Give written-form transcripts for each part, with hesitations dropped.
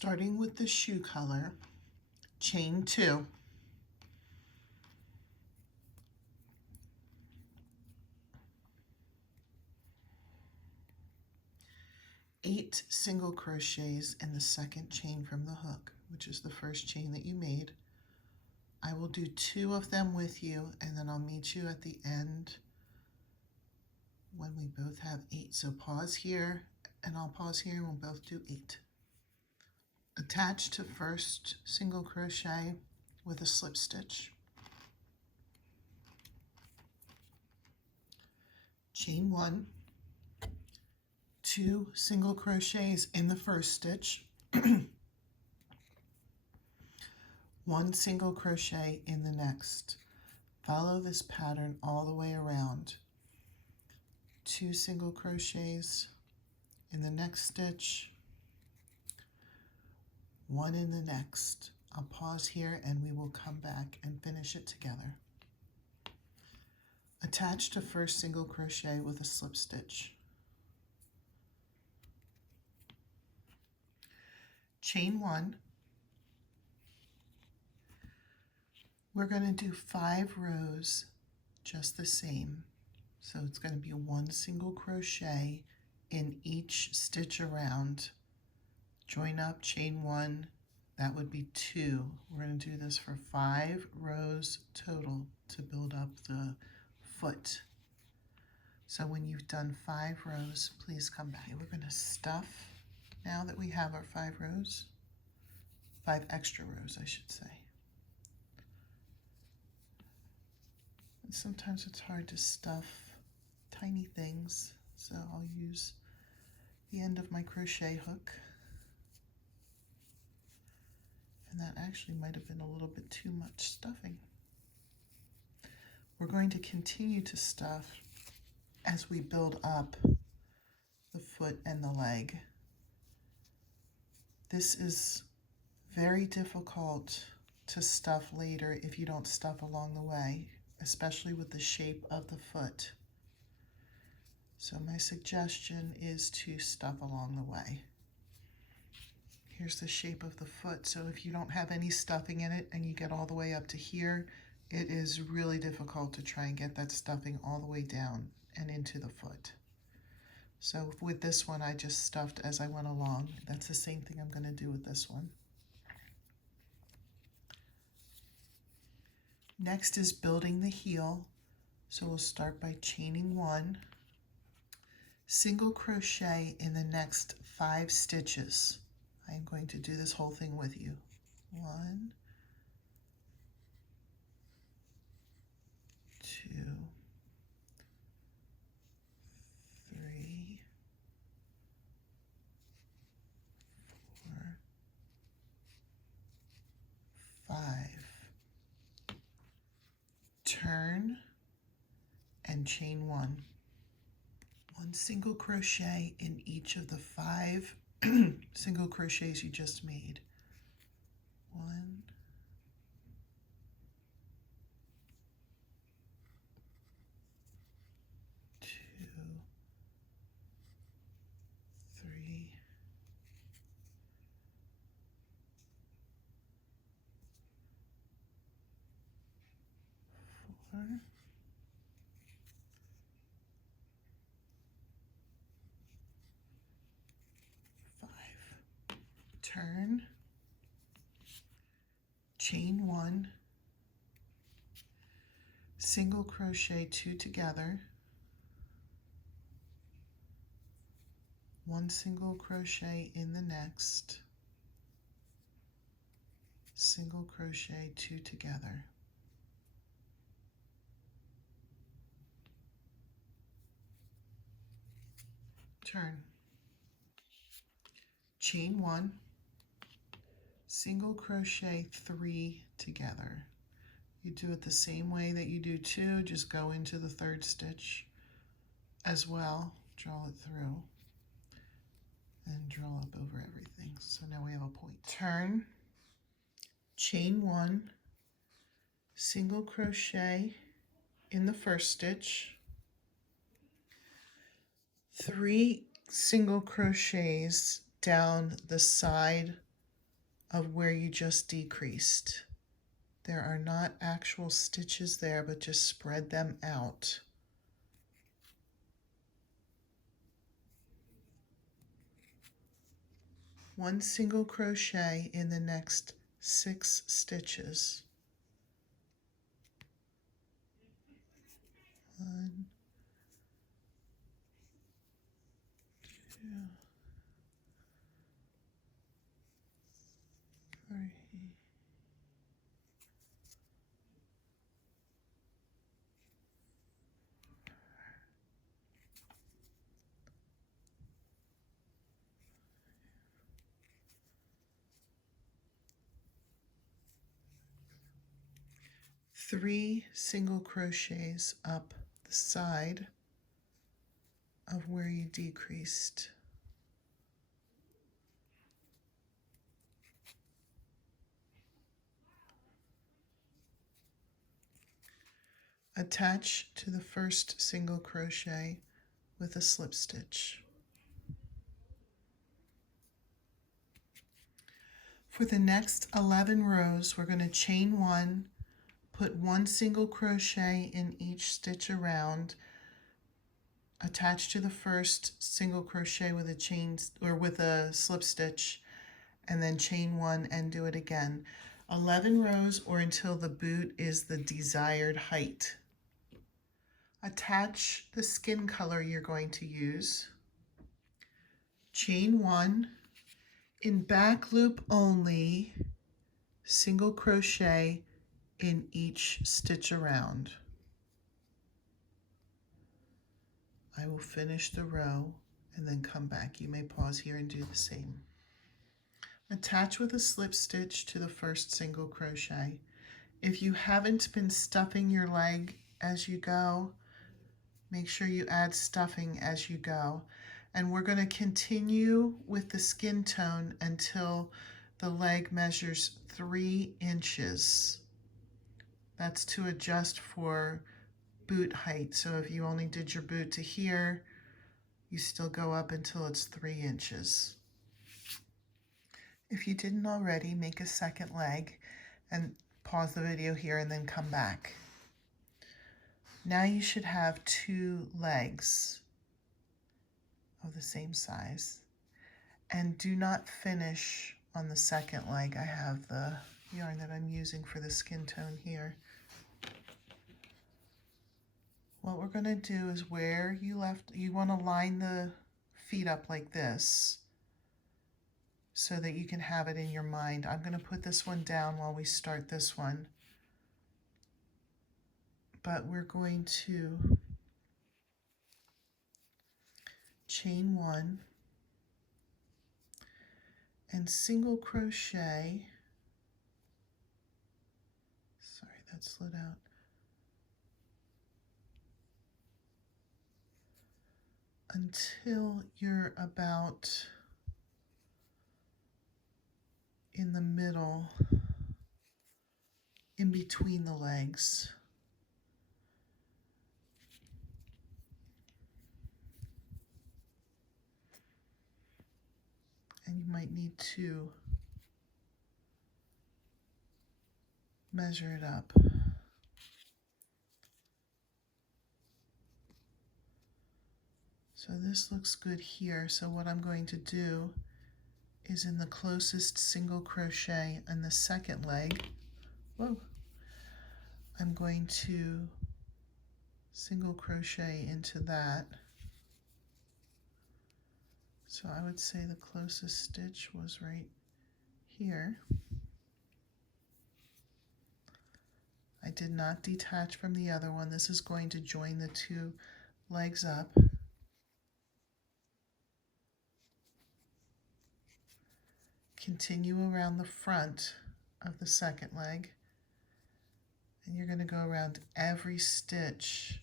Starting with the shoe color, chain 2, eight single crochets in the second chain from the hook, which is the first chain that you made. I will do 2 of them with you, and then I'll meet you at the end when we both have 8. So pause here, and I'll pause here, and we'll both do 8. Attach to first single crochet with a slip stitch. Chain 1, 2 single crochets in the first stitch, 1 single crochet in the next. Follow this pattern all the way around. 2 single crochets in the next stitch, 1 in the next. I'll pause here and we will come back and finish it together. Attach to first single crochet with a slip stitch. Chain 1. We're going to do 5 rows just the same. So it's going to be 1 single crochet in each stitch around. Join up, chain 1, that would be 2. We're going to do this for 5 rows total to build up the foot. So when you've done 5 rows, please come back. We're going to stuff, now that we have our 5 rows, 5 extra rows, I should say. And sometimes it's hard to stuff tiny things, so I'll use the end of my crochet hook. And that actually might have been a little bit too much stuffing. We're going to continue to stuff as we build up the foot and the leg. This is very difficult to stuff later if you don't stuff along the way, especially with the shape of the foot. So my suggestion is to stuff along the way. Here's the shape of the foot. So if you don't have any stuffing in it and you get all the way up to here, it is really difficult to try and get that stuffing all the way down and into the foot. So with this one, I just stuffed as I went along. That's the same thing I'm going to do with this one. Next is building the heel. So we'll start by chaining 1, single crochet in the next 5 stitches. I'm going to do this whole thing with you. 1, 2, 3, 4, 5. Turn and chain 1. 1 single crochet in each of the 5 single crochets you just made. 1, 2, 3, 4, 5. Turn, chain 1, single crochet 2 together, 1 single crochet in the next, single crochet 2 together. Turn, chain 1, single crochet 3 together. You do it the same way that you do 2, just go into the 3rd stitch as well, draw it through, and draw up over everything. So now we have a point. Turn, chain 1, single crochet in the 1st stitch, 3 single crochets down the side of where you just decreased. There are not actual stitches there, but just spread them out. One single crochet in the next 6 stitches. 1, 2, 3. 3 single crochets up the side of where you decreased. Attach to the first single crochet with a slip stitch. For the next 11 rows, we're going to chain 1, put 1 single crochet in each stitch around, attach to the first single crochet with a chain or with a slip stitch, and then chain 1 and do it again. 11 rows or until the boot is the desired height. Attach the skin color you're going to use. Chain 1, in back loop only, single crochet in each stitch around. I will finish the row and then come back. You may pause here and do the same. Attach with a slip stitch to the first single crochet. If you haven't been stuffing your leg as you go, make sure you add stuffing as you go. And we're going to continue with the skin tone until the leg measures 3 inches. That's to adjust for boot height. So if you only did your boot to here, you still go up until it's 3 inches. If you didn't already, make a second leg and pause the video here and then come back. Now you should have 2 legs of the same size. And do not finish on the second leg. I have the yarn that I'm using for the skin tone here. What we're going to do is where you left, you want to line the feet up like this so that you can have it in your mind. I'm going to put this one down while we start this one. But we're going to chain 1 and single crochet. Sorry, that slid out. Until you're about in the middle, in between the legs. And you might need to measure it up. So this looks good here. So what I'm going to do is in the closest single crochet in the second leg, whoa, I'm going to single crochet into that. So I would say the closest stitch was right here. I did not detach from the other one. This is going to join the 2 legs up. Continue around the front of the second leg, and you're going to go around every stitch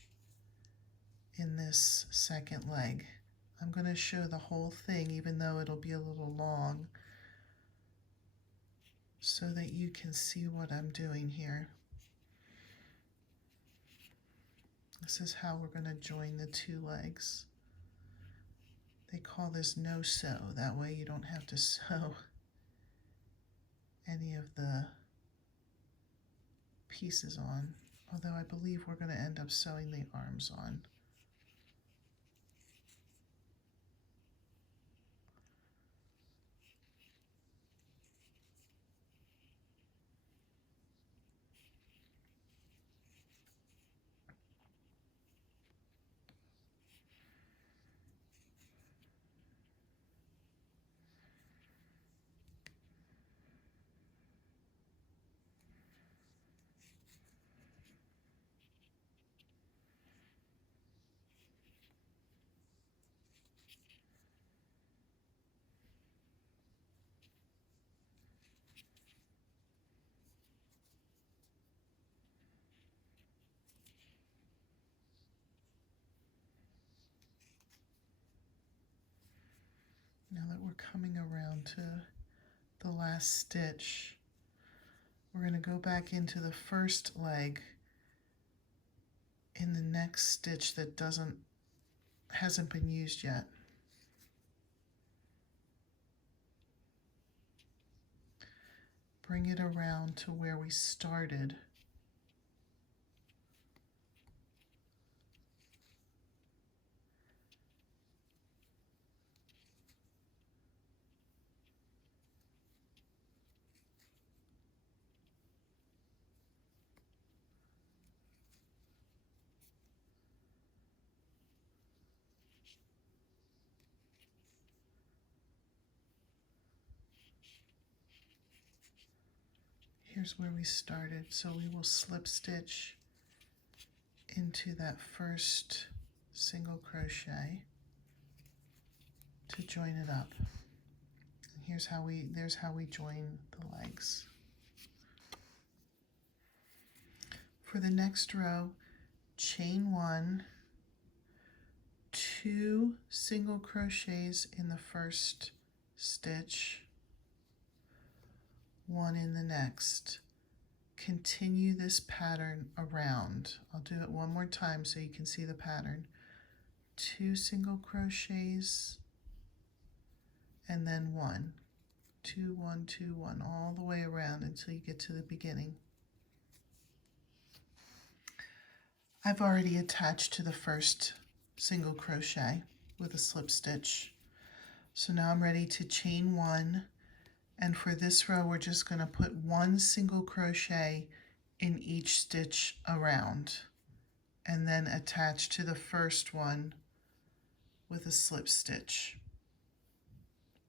in this second leg. I'm going to show the whole thing, even though it'll be a little long, so that you can see what I'm doing here. This is how we're going to join the 2 legs. They call this no sew. That way you don't have to sew. any of the pieces on, although I believe we're going to end up sewing the arms on. Now that we're coming around to the last stitch, we're going to go back into the first leg in the next stitch that hasn't been used yet. Bring it around to where we started. Here's where we started, so we will slip stitch into that first single crochet to join it up. And there's how we join the legs. For the next row, chain 1, 2 single crochets in the first stitch, 1 in the next. Continue this pattern around. I'll do it one more time so you can see the pattern. 2 single crochets and then 1. 2, 1, 2, 1, all the way around until you get to the beginning. I've already attached to the first single crochet with a slip stitch. So now I'm ready to chain 1. And for this row, we're just going to put 1 single crochet in each stitch around and then attach to the first one with a slip stitch.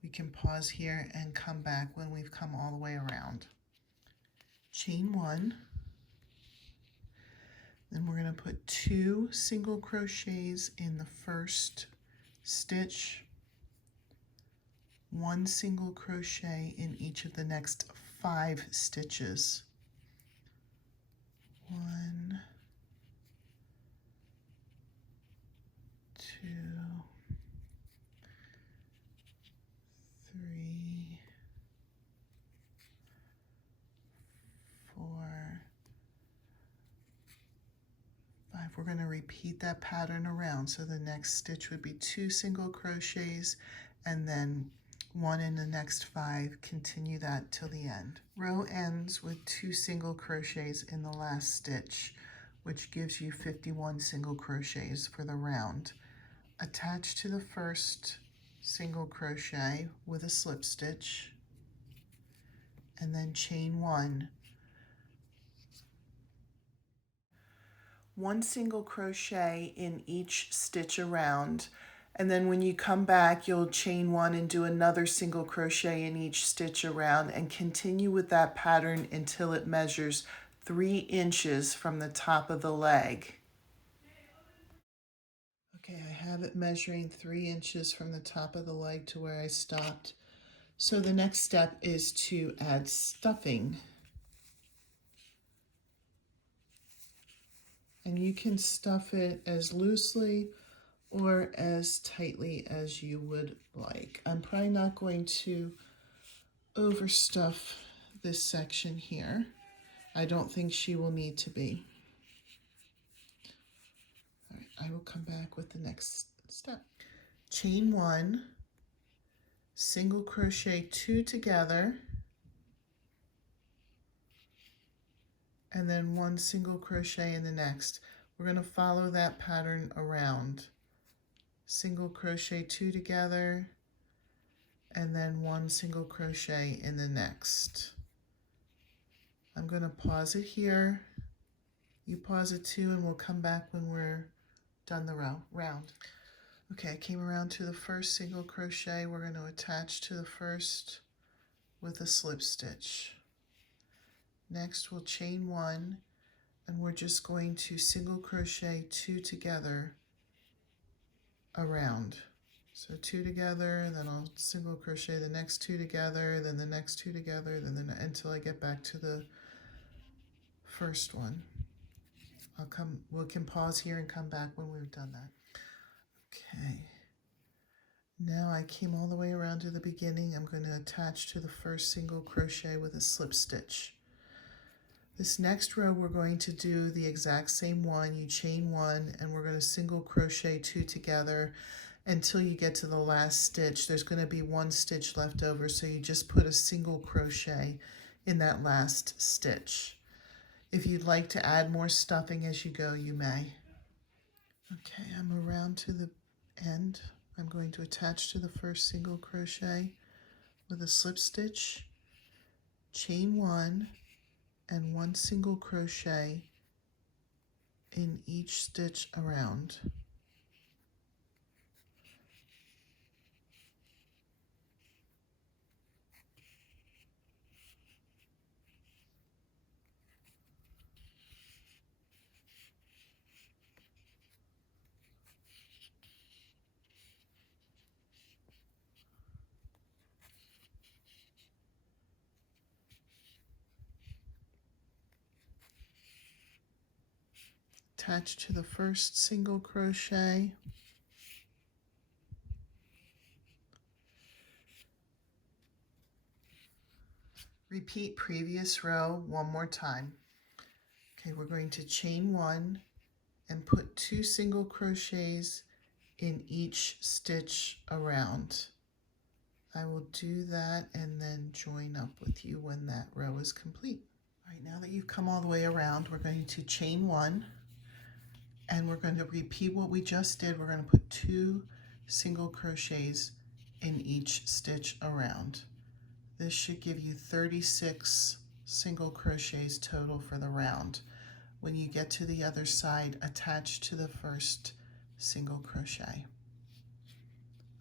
We can pause here and come back when we've come all the way around. Chain 1. Then we're going to put 2 single crochets in the first stitch, 1 single crochet in each of the next 5 stitches. 1, 2, 3, 4, 5. We're going to repeat that pattern around. So the next stitch would be 2 single crochets and then 1 in the next 5. Continue that till the end. Row ends with 2 single crochets in the last stitch, which gives you 51 single crochets for the round. Attach to the first single crochet with a slip stitch and then chain 1. 1 single crochet in each stitch around, and then when you come back you'll chain 1 and do another single crochet in each stitch around and continue with that pattern until it measures 3 inches from the top of the leg. Okay, I have it measuring 3 inches from the top of the leg to where I stopped. So the next step is to add stuffing. And you can stuff it as loosely or as tightly as you would like. I'm probably not going to overstuff this section here. I don't think she will need to be. All right, I will come back with the next step. Chain 1, single crochet 2 together, and then 1 single crochet in the next. We're going to follow that pattern around. Single crochet 2 together, and then 1 single crochet in the next. I'm going to pause it here. You pause it too, and we'll come back when we're done the round. Okay, I came around to the first single crochet. We're going to attach to the first with a slip stitch. Next, we'll chain 1, and we're just going to single crochet 2 together around. So 2 together, and then I'll single crochet the next 2 together, then the next 2 together, then until I get back to the first one. We can pause here and come back when we've done that. Okay. Now I came all the way around to the beginning. I'm going to attach to the first single crochet with a slip stitch. This next row we're going to do the exact same one. You chain 1, and we're going to single crochet 2 together until you get to the last stitch. There's going to be 1 stitch left over, so you just put a single crochet in that last stitch. If you'd like to add more stuffing as you go, you may. Okay, I'm around to the end. I'm going to attach to the first single crochet with a slip stitch, chain 1, and 1 single crochet in each stitch around. Attach to the first single crochet, repeat previous row 1 more time. Okay, we're going to chain 1 and put 2 single crochets in each stitch around. I will do that and then join up with you when that row is complete. All right, now that you've come all the way around, we're going to chain 1, and we're going to repeat what we just did. We're going to put 2 single crochets in each stitch around. This should give you 36 single crochets total for the round. When you get to the other side, attach to the first single crochet.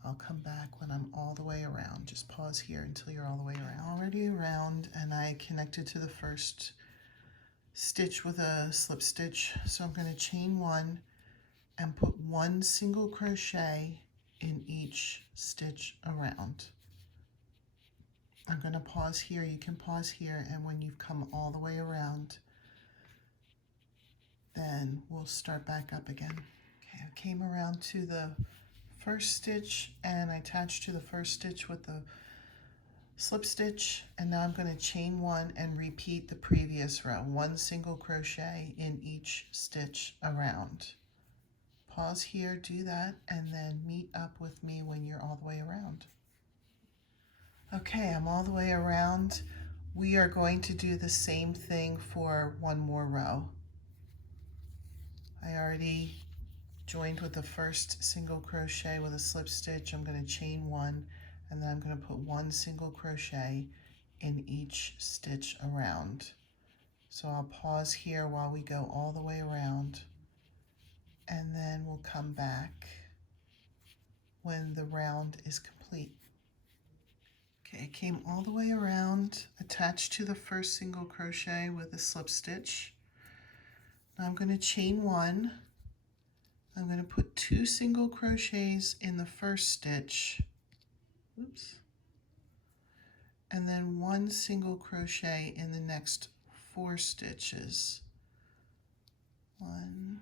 I'll come back when I'm all the way around. Just pause here until you're all the way around. I'm already around, and I connected to the first stitch with a slip stitch. So I'm going to chain 1 and put 1 single crochet in each stitch around. I'm going to pause here. You can pause here, and when you've come all the way around, then we'll start back up again. Okay, I came around to the first stitch, and I attached to the first stitch with the slip stitch, and now I'm going to chain 1 and repeat the previous row. 1 single crochet in each stitch around. Pause here, do that, and then meet up with me when you're all the way around. Okay, I'm all the way around. We are going to do the same thing for 1 more row. I already joined with the first single crochet with a slip stitch. I'm going to chain 1, and then I'm going to put 1 single crochet in each stitch around. So I'll pause here while we go all the way around, and then we'll come back when the round is complete. Okay, I came all the way around, attached to the first single crochet with a slip stitch. Now I'm going to chain 1. I'm going to put 2 single crochets in the first stitch. Oops. And then 1 single crochet in the next 4 stitches. 1,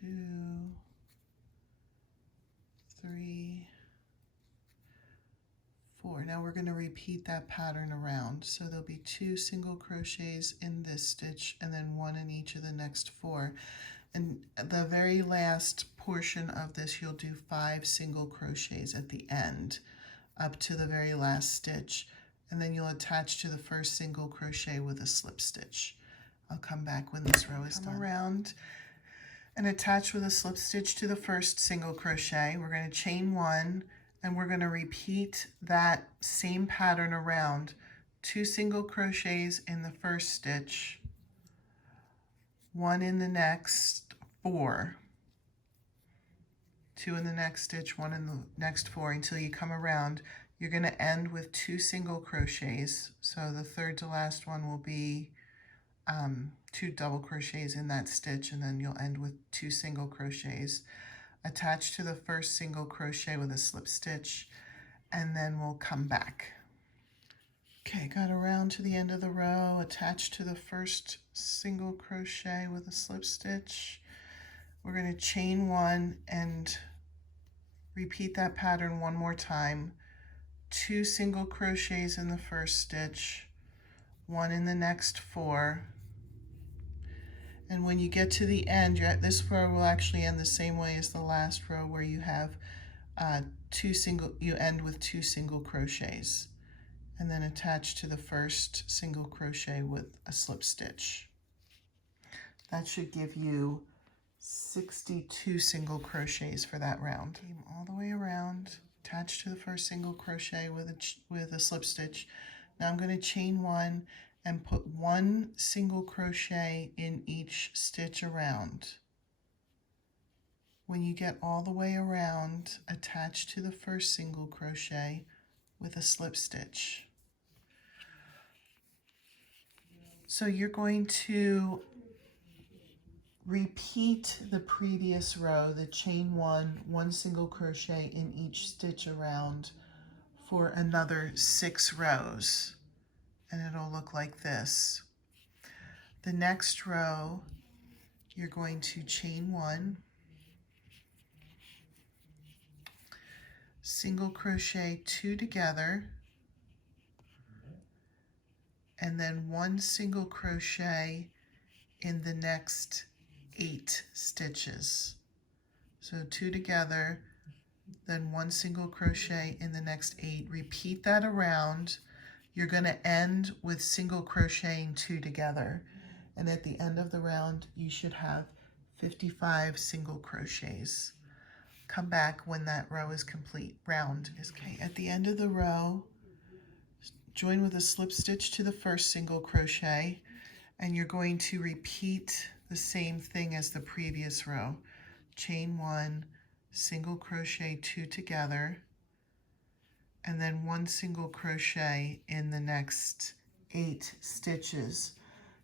2, 3, 4. Now we're going to repeat that pattern around. So there'll be 2 single crochets in this stitch, and then 1 in each of the next 4. And the very last portion of this, you'll do 5 single crochets at the end up to the very last stitch, and then you'll attach to the first single crochet with a slip stitch. I'll come back when this row is done. Come around and attach with a slip stitch to the first single crochet. We're going to chain 1, and we're going to repeat that same pattern around. 2 single crochets in the first stitch, 1 in the next 4, 2 in the next stitch, 1 in the next 4, until you come around. You're going to end with 2 single crochets. So the third to last one will be 2 double crochets in that stitch, and then you'll end with 2 single crochets. Attach to the first single crochet with a slip stitch, and then we'll come back. Okay, got around to the end of the row, attach to the first single crochet with a slip stitch. We're going to chain 1 and repeat that pattern one more time. 2 single crochets in the first stitch, 1 in the next 4. And when you get to the end, this row will actually end the same way as the last row, where you have you end with 2 single crochets, and then attach to the first single crochet with a slip stitch. That should give you 62 single crochets for that round. Came all the way around, attach to the first single crochet with a slip stitch. Now I'm going to chain 1 and put 1 single crochet in each stitch around. When you get all the way around, attach to the first single crochet with a slip stitch. So you're going to repeat the previous row, the chain 1 single crochet in each stitch around for another 6 rows, and it'll look like this. The next row, you're going to chain 1, single crochet 2 together, and then 1 single crochet in the next 8 stitches. So 2 together, then 1 single crochet in the next 8. Repeat that around. You're going to end with single crocheting 2 together, and at the end of the round you should have 55 single crochets. Come back when that row is complete. Round is okay. At the end of the row, join with a slip stitch to the first single crochet, and you're going to repeat the same thing as the previous row. Chain 1, single crochet 2 together, and then 1 single crochet in the next 8 stitches.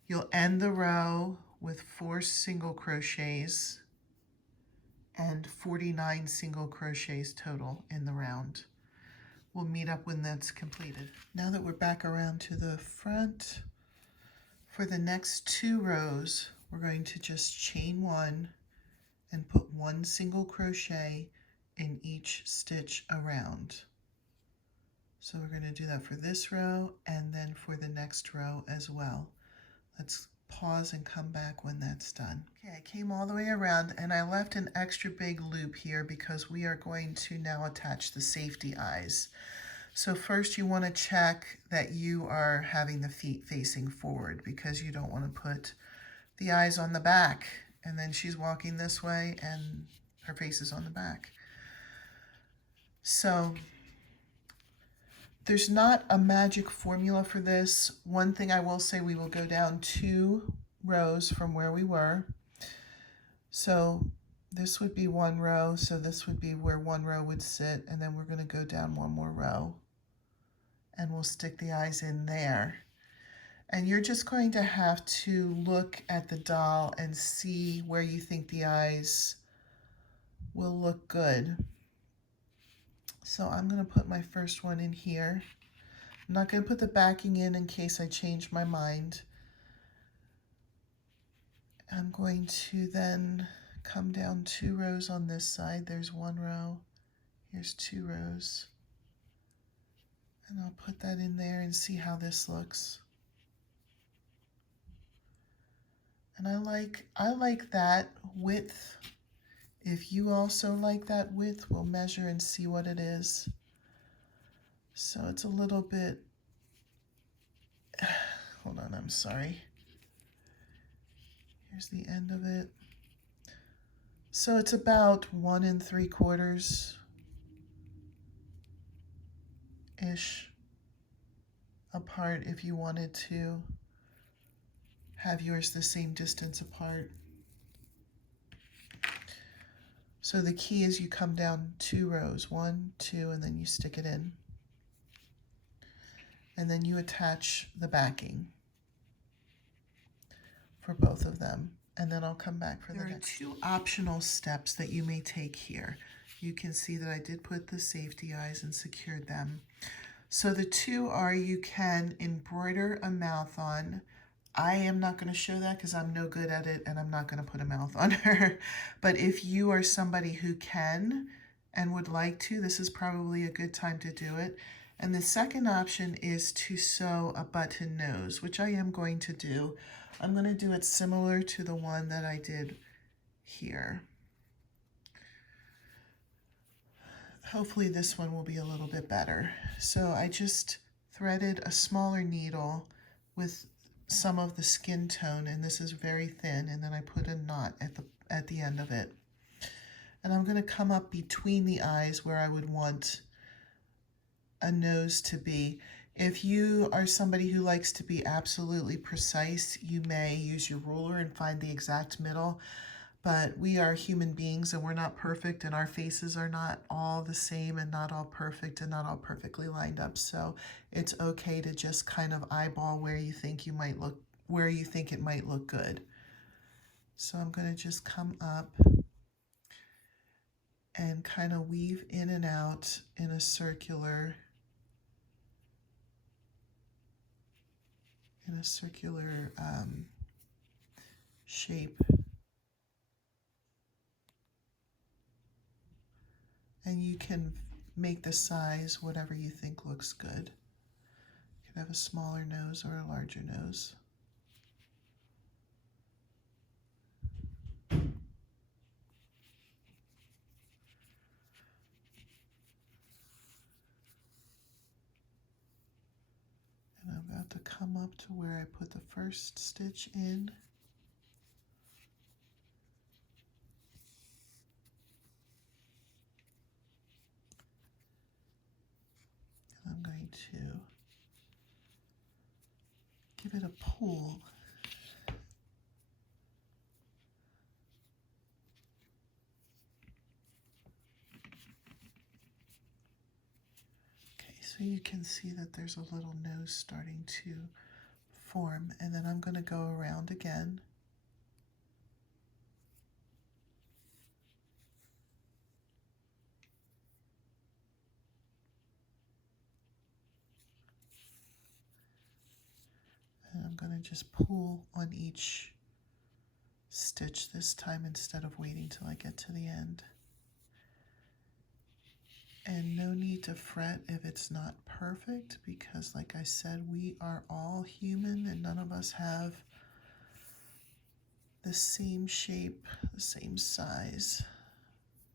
You'll end the row with 4 single crochets and 49 single crochets total in the round. We'll meet up when that's completed. Now that we're back around to the front, for the next 2 rows, we're going to just chain 1 and put 1 single crochet in each stitch around. So we're going to do that for this row and then for the next row as well. Let's pause and come back when that's done. Okay, I came all the way around and I left an extra big loop here because we are going to now attach the safety eyes. So first you want to check that you are having the feet facing forward, because you don't want to put the eyes on the back and then she's walking this way and her face is on the back. So there's not a magic formula for this. One thing I will say, we will go down 2 rows from where we were. So this would be 1 row, so this would be where 1 row would sit, and then we're going to go down 1 more row and we'll stick the eyes in there. And you're just going to have to look at the doll and see where you think the eyes will look good. So I'm going to put my first one in here. I'm not going to put the backing in case I change my mind. I'm going to then come down 2 rows on this side. There's 1 row. Here's 2 rows. And I'll put that in there and see how this looks. And I like that width. If you also like that width, we'll measure and see what it is. So it's a little bit I'm sorry. Here's the end of it. So it's about 1 3/4-ish apart if you wanted to have yours the same distance apart. So the key is you come down 2 rows, 1, 2, and then you stick it in. And then you attach the backing for both of them. And then I'll come back for the next. There are 2 optional steps that you may take here. You can see that I did put the safety eyes and secured them. So the 2 are you can embroider a mouth on. I am not going to show that because I'm no good at it and I'm not going to put a mouth on her. But if you are somebody who can and would like to, this is probably a good time to do it. And the second option is to sew a button nose, which I am going to do. I'm going to do it similar to the one that I did here. Hopefully this one will be a little bit better. So I just threaded a smaller needle with some of the skin tone, and this is very thin, and then I put a knot at the end of it. And I'm going to come up between the eyes where I would want a nose to be. If you are somebody who likes to be absolutely precise, you may use your ruler and find the exact middle. But we are human beings and we're not perfect, and our faces are not all the same and not all perfect and not all perfectly lined up. So it's okay to just kind of eyeball where you think it might look good. So I'm going to just come up and kind of weave in and out in a circular shape. And you can make the size whatever you think looks good. You can have a smaller nose or a larger nose. And I'm about to come up to where I put the first stitch in. I'm going to give it a pull. Okay, so you can see that there's a little nose starting to form, and then I'm going to go around again. And I'm going to just pull on each stitch this time instead of waiting till I get to the end. And no need to fret if it's not perfect, because like I said, we are all human and none of us have the same shape, the same size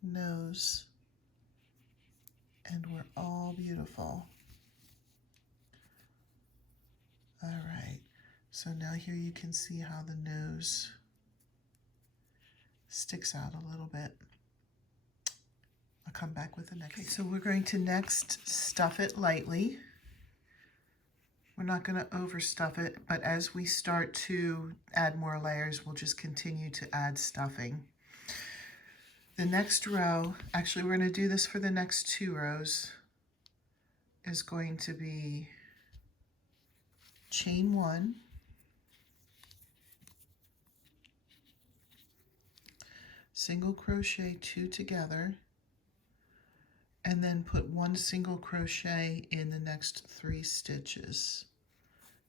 nose, and we're all beautiful. All right, so now here you can see how the nose sticks out a little bit. I'll come back with the next. Okay, so we're going to next stuff it lightly. We're not going to overstuff it, but as we start to add more layers, we'll just continue to add stuffing. The next row, actually we're going to do this for the next 2 rows, is going to be chain 1, single crochet 2 together, and then put 1 single crochet in the next 3 stitches.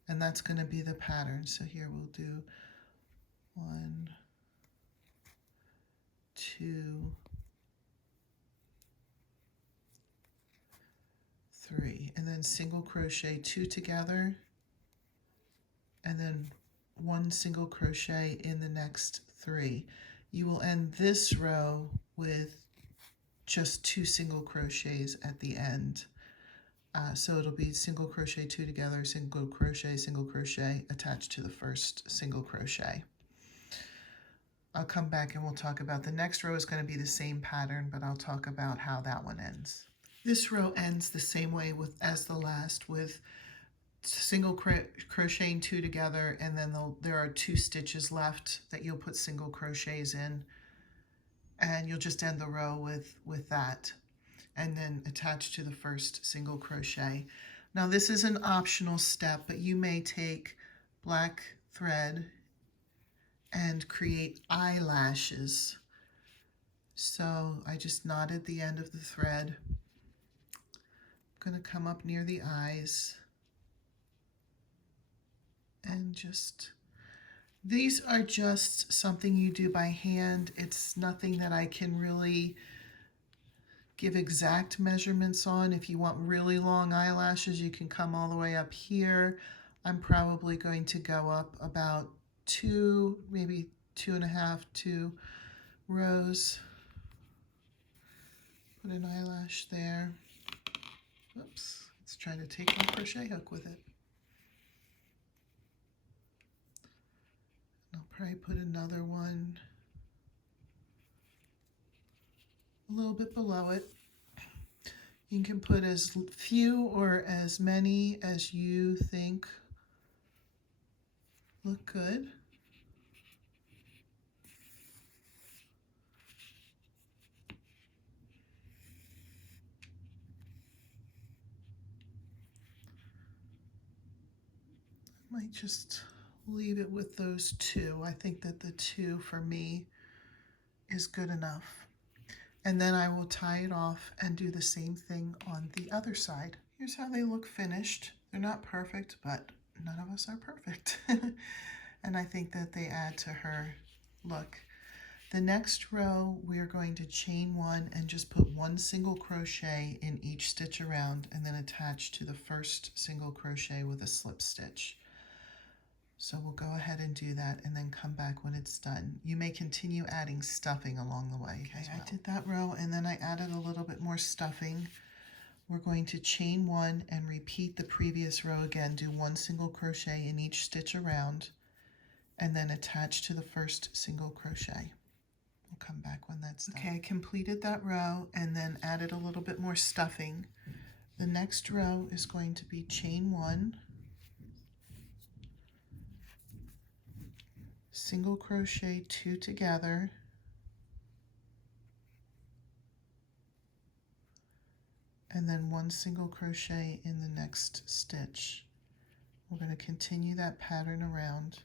And that's going to be the pattern. So here we'll do 1, 2, 3, and then single crochet 2 together, and then 1 single crochet in the next 3. You will end this row with just 2 single crochets at the end So it'll be single crochet, 2 together, single crochet attached to the first single crochet. I'll come back and we'll talk about the next row is going to be the same pattern, but I'll talk about how that one ends. This row ends the same way as the last, with single crocheting 2 together, and then there are 2 stitches left that you'll put single crochets in, and you'll just end the row with that, and then attach to the first single crochet. Now this is an optional step, but you may take black thread and create eyelashes. So I just knotted the end of the thread. I'm going to come up near the eyes and these are just something you do by hand. It's nothing that I can really give exact measurements on. If you want really long eyelashes, you can come all the way up here. I'm probably going to go up about 2, maybe 2.5, 2 rows. Put an eyelash there. Oops, let's try to take my crochet hook with it. I'll probably put another one a little bit below it. You can put as few or as many as you think look good. I might just leave it with those 2. I think that the 2 for me is good enough. And then I will tie it off and do the same thing on the other side. Here's how they look finished. They're not perfect, but none of us are perfect. And I think that they add to her look. The next row, we're going to chain 1 and just put 1 single crochet in each stitch around, and then attach to the first single crochet with a slip stitch. So we'll go ahead and do that and then come back when it's done. You may continue adding stuffing along the way. Okay, I did that row and then I added a little bit more stuffing. We're going to chain 1 and repeat the previous row again. Do 1 single crochet in each stitch around and then attach to the first single crochet. We'll come back when that's done. Okay, I completed that row and then added a little bit more stuffing. The next row is going to be chain 1, single crochet 2 together, and then 1 single crochet in the next stitch. We're going to continue that pattern around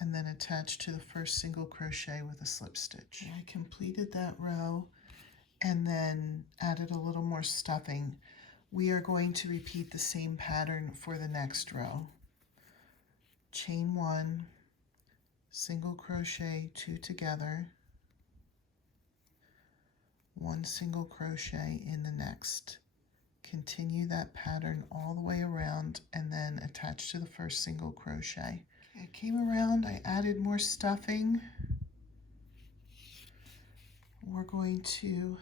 and then attach to the first single crochet with a slip stitch. I completed that row and then added a little more stuffing. We are going to repeat the same pattern for the next row. Chain 1, single crochet 2 together, 1 single crochet in the next. Continue that pattern all the way around and then attach to the first single crochet. I came around, I added more stuffing. We're going to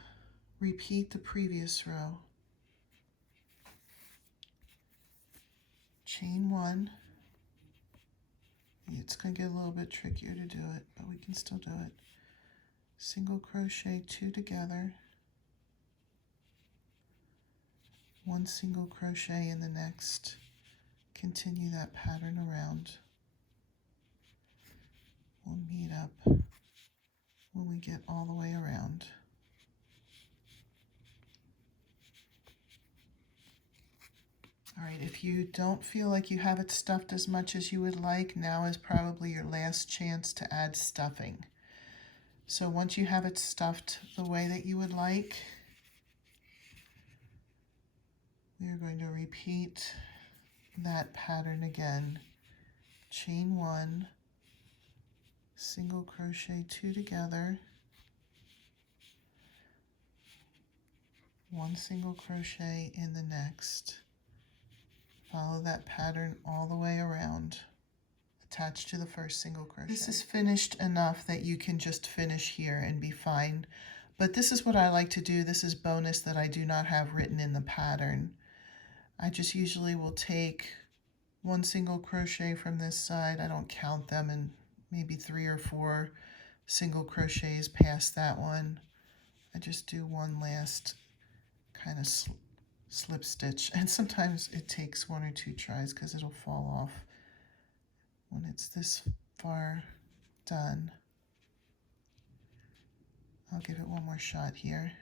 repeat the previous row. Chain 1. It's going to get a little bit trickier to do it, but we can still do it. Single crochet 2 together, 1 single crochet in the next. Continue that pattern around. We'll meet up when we get all the way around. All right, if you don't feel like you have it stuffed as much as you would like, now is probably your last chance to add stuffing. So once you have it stuffed the way that you would like, we are going to repeat that pattern again. Chain 1, single crochet 2 together, 1 single crochet in the next. Follow that pattern all the way around. Attach to the first single crochet. This is finished enough that you can just finish here and be fine. But this is what I like to do. This is bonus that I do not have written in the pattern. I just usually will take one single crochet from this side. I don't count them, and maybe 3 or 4 single crochets past that one. I just do one last kind of slip stitch, and sometimes it takes 1 or 2 tries because it'll fall off when it's this far done. I'll give it one more shot here.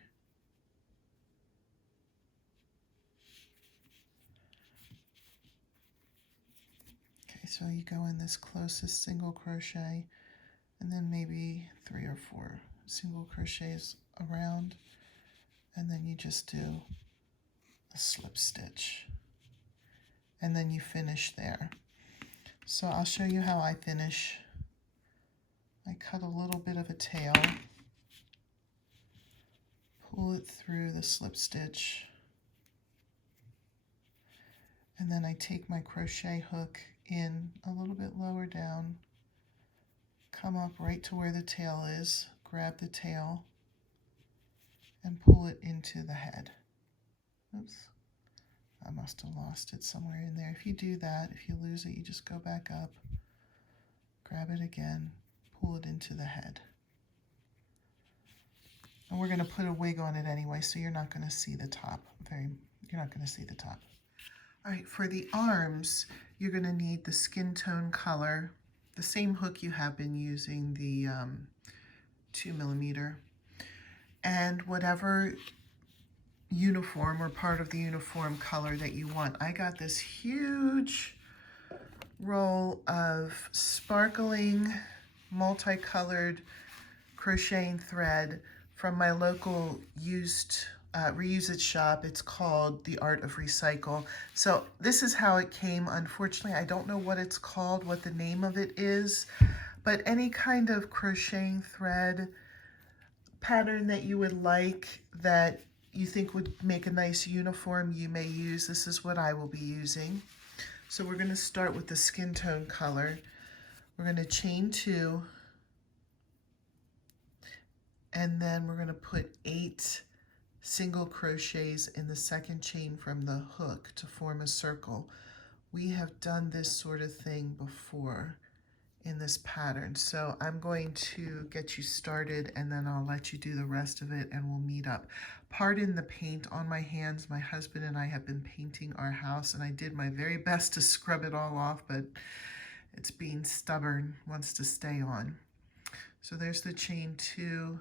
Okay, so you go in this closest single crochet, and then maybe 3 or 4 single crochets around, and then you just do a slip stitch, and then you finish there. So I'll show you how I finish. I cut a little bit of a tail, pull it through the slip stitch, and then I take my crochet hook in a little bit lower down, come up right to where the tail is, grab the tail, and pull it into the head. Oops, I must have lost it somewhere in there. If you do that, if you lose it, you just go back up, grab it again, pull it into the head. And we're going to put a wig on it anyway, so you're not going to see the top. You're not going to see the top. All right, for the arms, you're going to need the skin tone color, the same hook you have been using, the 2mm, and whatever uniform or part of the uniform color that you want. I got this huge roll of sparkling multicolored crocheting thread from my local reuse it shop. It's called The Art of Recycle. So this is how it came. Unfortunately, I don't know what it's called, what the name of it is, but any kind of crocheting thread pattern that you would like, that you think would make a nice uniform, you may use. This is what I will be using. So we're going to start with the skin tone color. We're going to chain 2, and then we're going to put 8 single crochets in the second chain from the hook to form a circle. We have done this sort of thing before in this pattern, so I'm going to get you started, and then I'll let you do the rest of it, and we'll meet up. Pardon the paint on my hands. My husband and I have been painting our house, and I did my very best to scrub it all off, but it's being stubborn, wants to stay on. So there's the chain 2,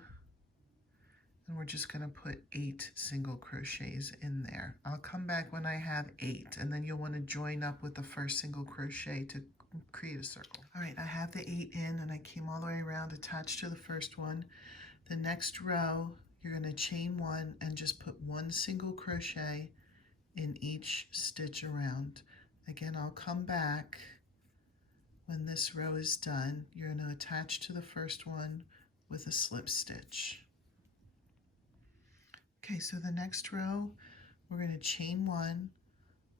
and we're just going to put 8 single crochets in there. I'll come back when I have 8, and then you'll want to join up with the first single crochet to create a circle. All right, I have the 8 in, and I came all the way around, attached to the first one. The next row, you're going to chain 1 and just put 1 single crochet in each stitch around. Again, I'll come back when this row is done. You're going to attach to the first one with a slip stitch. Okay, so the next row, we're going to chain 1.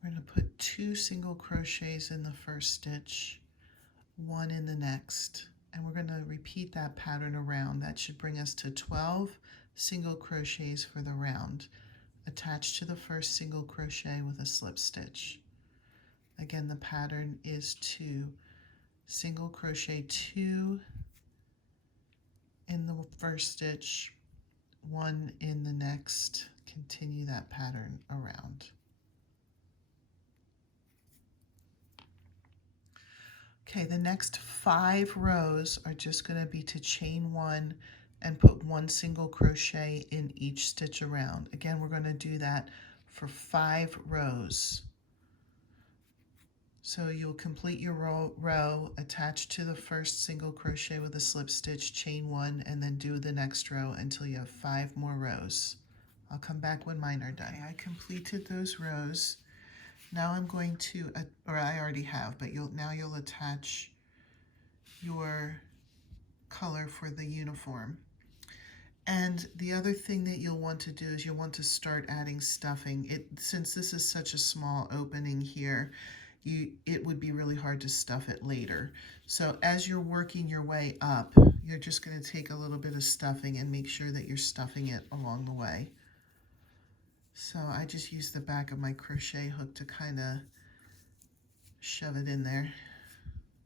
We're going to put 2 single crochets in the first stitch, 1 in the next, and we're going to repeat that pattern around. That should bring us to 12 single crochets for the round, attached to the first single crochet with a slip stitch. Again, the pattern is to single crochet 2 in the first stitch, 1 in the next, continue that pattern around. Okay, the next 5 rows are just going to be to chain 1 and put 1 single crochet in each stitch around. Again, we're going to do that for 5 rows. So you'll complete your row, attach to the first single crochet with a slip stitch, chain 1, and then do the next row until you have 5 more rows. I'll come back when mine are done. Okay, I completed those rows. Now I'm going to, or I already have, but now you'll attach your color for the uniform. And the other thing that you'll want to do is you'll want to start adding stuffing. Since this is such a small opening here, it would be really hard to stuff it later. So as you're working your way up, you're just going to take a little bit of stuffing and make sure that you're stuffing it along the way. So I just used the back of my crochet hook to kind of shove it in there.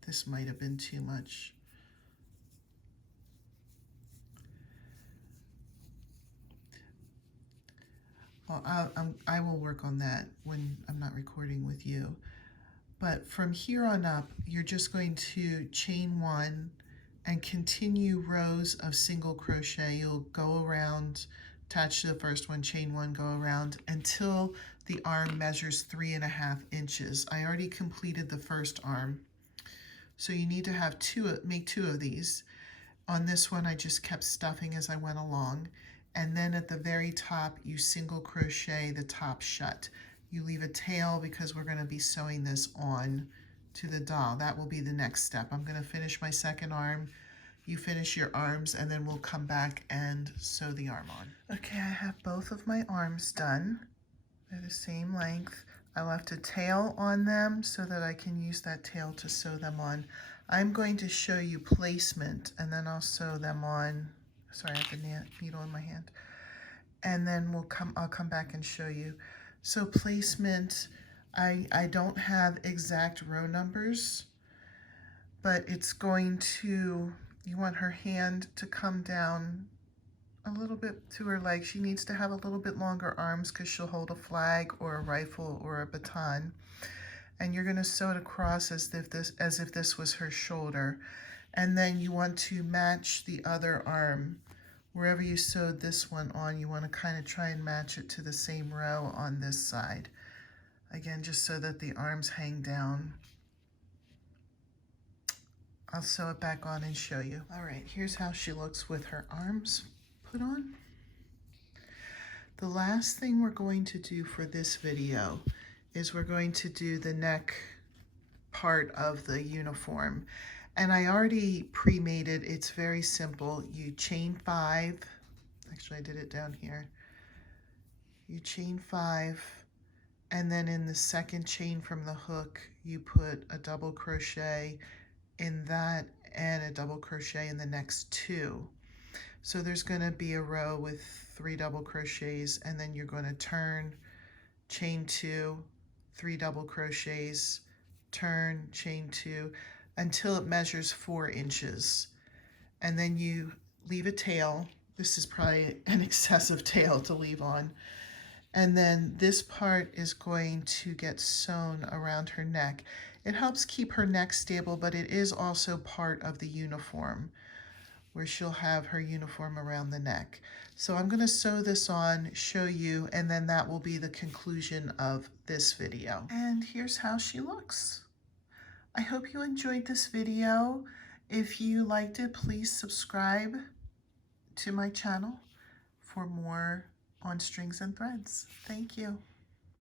This might have been too much. Well, I will work on that when I'm not recording with you. But from here on up, you're just going to chain 1 and continue rows of single crochet. You'll go around, attach to the first one, chain 1, go around until the arm measures 3.5 inches. I already completed the first arm. So you need to have make 2 of these. On this one, I just kept stuffing as I went along. And then at the very top, you single crochet the top shut. You leave a tail because we're going to be sewing this on to the doll. That will be the next step. I'm going to finish my second arm. You finish your arms, and then we'll come back and sew the arm on. Okay, I have both of my arms done. They're the same length. I left a tail on them so that I can use that tail to sew them on. I'm going to show you placement, and then I'll sew them on. Sorry, I have the needle in my hand. And then I'll come back and show you. So placement, I don't have exact row numbers, but it's going to, you want her hand to come down a little bit to her leg. She needs to have a little bit longer arms because she'll hold a flag or a rifle or a baton. And you're going to sew it across as if this was her shoulder. And then you want to match the other arm. Wherever you sewed this one on, you want to kind of try and match it to the same row on this side. Again, just so that the arms hang down. I'll sew it back on and show you. All right, here's how she looks with her arms put on. The last thing we're going to do for this video is we're going to do the neck part of the uniform. And I already pre-made it. It's very simple. You chain 5. Actually, I did it down here. You chain 5, and then in the second chain from the hook, you put a double crochet in that and a double crochet in the next 2. So there's going to be a row with 3 double crochets, and then you're going to turn, chain 2, 3 double crochets, turn, chain 2, until it measures 4 inches. And then you leave a tail. This is probably an excessive tail to leave on. And then this part is going to get sewn around her neck. It helps keep her neck stable, but it is also part of the uniform, where she'll have her uniform around the neck. So I'm going to sew this on, show you, and then that will be the conclusion of this video. And here's how she looks. I hope you enjoyed this video. If you liked it, please subscribe to my channel for more on Strings and Threads. Thank you.